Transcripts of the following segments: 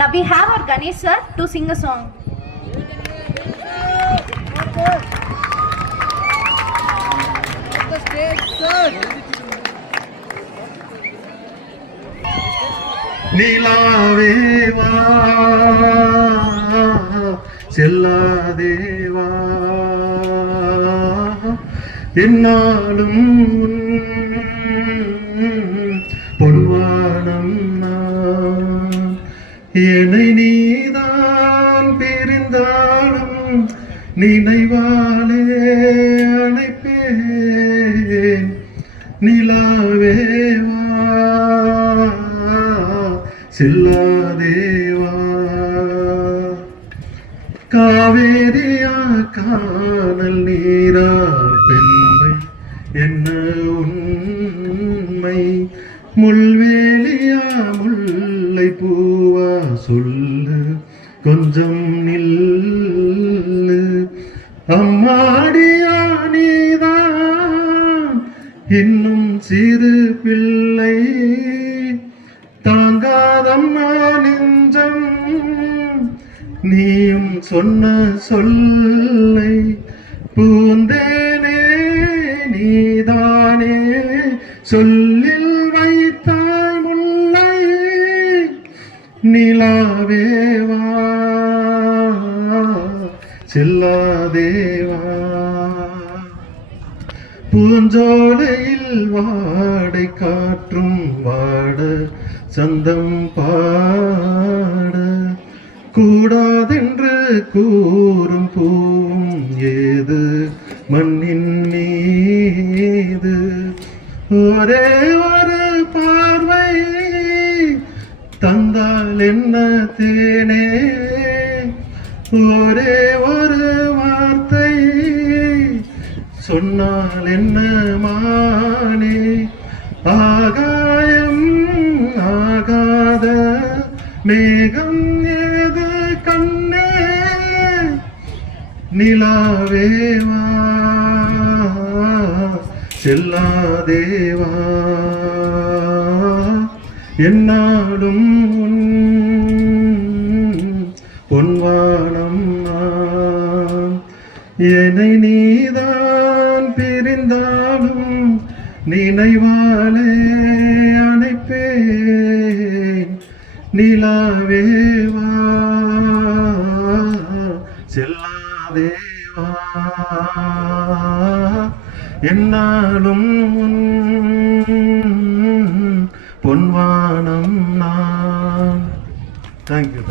Now we have our Ganesh sir to sing a song. நிலாவேவா செல்லாதேவா என்னாலும் பொன்வானம் நான் என்னை நீதான் பிரிந்தாலும் நினைவாலே அணைப்பேன் நிலாவேவா செல்லாதேவா காவேரியா காணல் நீரா பெண்மை என்ன உண்மை முள்வேலியா முல்லை பூவா சொல்லு கொஞ்சம் நில்லு அம்மாடியா நீதான் இன்னும் சிறு பிள்ளை தாங்காதம்மா நெஞ்சம் நீயும் சொன்ன சொல்லை பூந்தேனே நீதானே சொல்லில் வைத்தாய் முல்லை நிலாவேவா செல்லாதேவா பூஞ்சோலையில் வாடை காற்றும் வாட சந்தம் பாட கூடாதென்று கூறும் பூவும் ஏது மண்ணின் மீது ஒரே ஒரு பார்வை தந்தால் என்ன தேனே ஒரே ஒரு வார்த்தை சொன்னால் என்ன மானே ஆகாயம் ஆகாத மேகம் ஏது கண்ணே நிலாவேவா செல்லாதேவா என்னாலும் பொன்வானம் நான் என்னை நீதான் பிரிந்தாலும் நினைவாலே அணைப்பேன் நிலாவேவா செல்லாதேவா என்னாலும் பொன்வானம் நான். Thank you.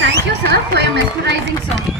Thank you sir for your mesmerizing song.